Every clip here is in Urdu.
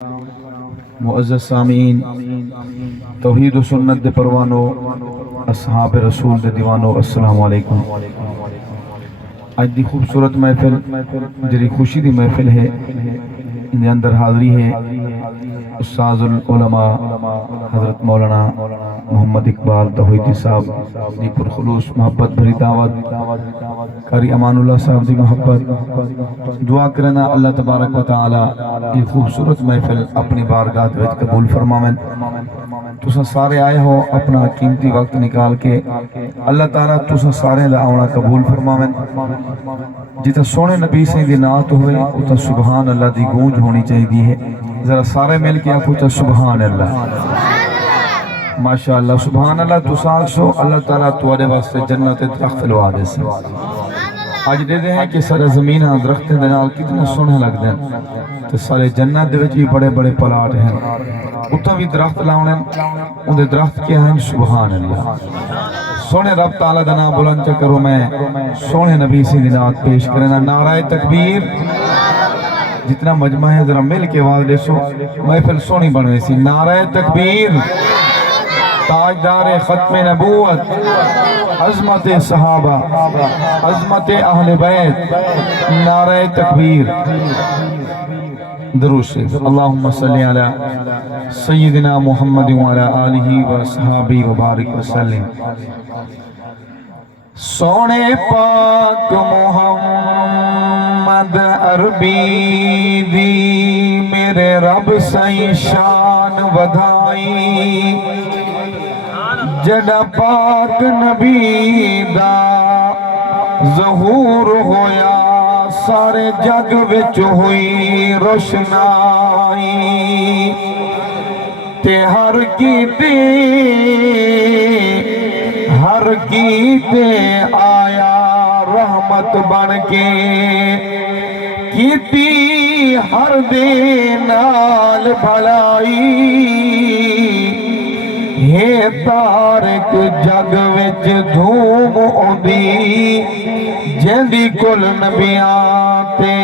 معزز سامعین، توحید و سنت دے پروانو، اصحاب رسول دے دیوانو، السلام علیکم۔ آج دی خوبصورت محفل جری خوشی دی محفل ہے، ان دے اندر حاضری ہے استاذ العلماء حضرت مولانا محمد اقبال توحیدی صاحب دی پرخلوص محبت بھری دعوت، قاری امان اللہ صاحب دی محبت دعا کرنا اللہ تبارک و تعالی یہ خوبصورت محفل اپنی بارگاہ وچ قبول فرماویں۔ تساں سارے آئے ہو اپنا قیمتی وقت نکال کے، اللہ تعالیٰ تساں سارے دا آونا قبول فرماویں۔ جتا سونے نبی سے دی نعت ہوئے اتا سبحان اللہ دی گونج ہونی چاہیے ہے، ذرا سارے مل کے آپ اتا سبحان اللہ، ماشاءاللہ سبحان اللہ۔ تساں سو اللہ تعالیٰ توڑے واسطے جنت درخت لوا دے سے۔ آج دے دے ہیں کہ سارے زمین درخت دنال کتنے سونے لگ دیں، تو سارے جنت دے وچ بھی بڑے بڑے پلاٹ ہیں، اتھا بھی درخت لاؤنے، ان دے درخت کے ہیں سبحان اللہ۔ سونے رب تعالیٰ دا نام بلند کرو، میں سونے نبی سے نعت پیش کرنا، نعرہ تکبیر۔ جتنا مجمع ہے ذرا مل کے آواز دے سو، محفل سونی بنوے سی، نعرہ تکبیر۔ تاجدار ختم نبوت، عظمت صحابہ، عظمت اہل بیت، نعرہ تکبیر۔ درود شریف، اللہم صلی علی سیدنا محمد وعلی آلہ وصحابہ وبارک وسلم۔ سونے پاک محمد عربی دی میرے رب سائیں شان ودھائی، جڑا پاک نبی دا ظہور ہویا سارے جگ وچ ہوئی روشنائی، تے ہر کیتے آیا رحمت بن کے، کیتی ہر دے نال بھلائی، ہے تارک جگ وچ دھوم اوندی، جیندی کل نبیاں تے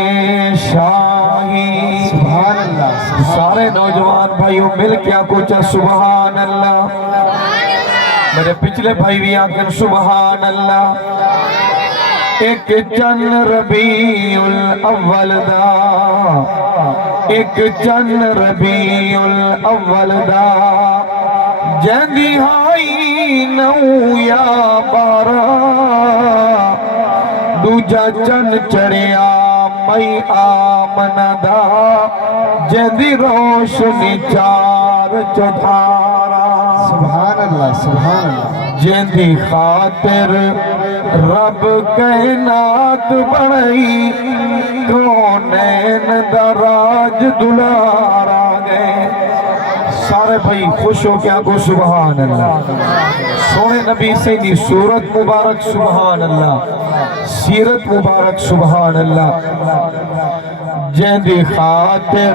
شاہی۔ سبحان اللہ۔ سارے نوجوان بھائیوں مل کے آکو چا سبحان اللہ، میرے پچھلے بھائی بھی آکن سبحان اللہ۔ ایک چن ربیع الاول دا، ایک چن ربیع الاول دا، جندی ہائی نو یا بارہ، دوجا چن چڑیا مئی آمن دا، جندی روشنی چار چودھارا۔ سبحان اللہ سبحان اللہ۔ جندی خاطر رب کائنات بڑھائی، کونین دا راج دلار آگئے۔ سارے بھائی خوش ہو کیا کو سبحان اللہ۔ سونے نبی سے دی صورت مبارک سبحان اللہ، سیرت مبارک سبحان اللہ۔ جیندی خاطر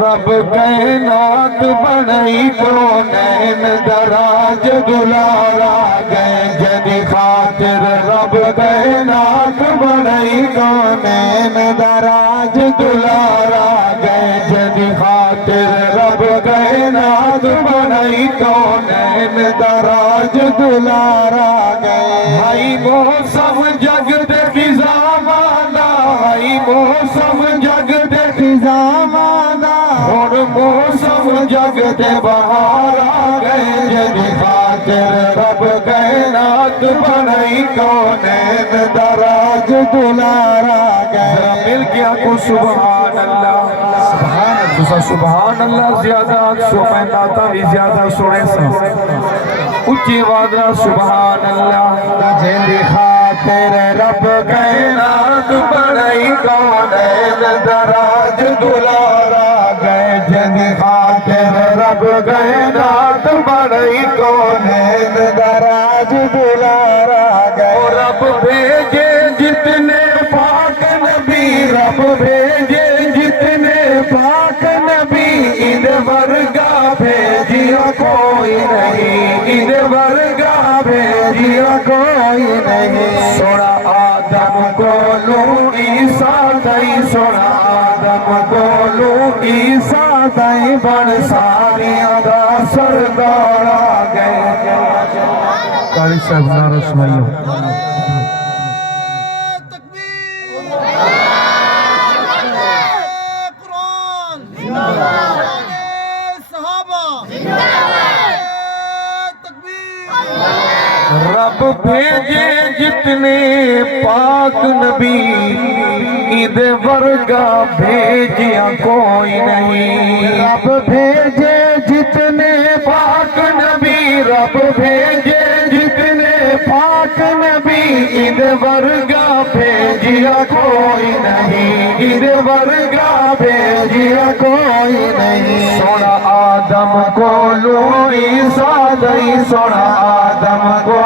رب کائنات بنائی، کونین دراج دلارا گئے، جیندی خاطر رب کائنات بنائی، کونین دراج دلارا گئے، جیندی خاطر رب کائنات بنائی، کونین دراج دلارا گئے۔ بھائی موسم جگ دے خزامانا، بھائی موسم جگ دے خزامانا، اور موسم جگ دے بہار آگئے، جیندی خاطر رب کائنات بنائی، کونین دراج دلارا گئے۔ مل گیا کو سبحان اللہ۔ سبحان اللہ زیادہ سو میں ناتا بھی زیادہ سوڑے سا اچھی وادرہ سبحان اللہ۔ جیندی خاطر رب کائنات بنائی، کونین دراج دلارا گئے، جیندی خاطر رب کائنات بنائی، کونین دراج دلارا گئے۔ رب بھیجے جتنے پاک نبی، رب بھیجے جتنے پاک نبی، ان ورگا بھیجیا کوئی نہیں، ان ورگا بھیجیا کوئی نہیں۔ سونا آدم کو لو عیسیٰ دائی، سونا آدم کو لو عیسیٰ سادائی بن ساریاں دا سردار آ گئے قاری صاحب نعرہ سنائیو رب بھیجے جتنے پاک نبی عید ورگا بھیجیا کوئی نہیں رب بھیجے جتنے پاک نبی رب بھیجے جتنے پاک نبی عید ورگا بھیجیا کوئی نہیں عید ورگا بھیجیا کوئی نہیں سونا آدم کو لو عیسیٰ دئی سونا آدم کو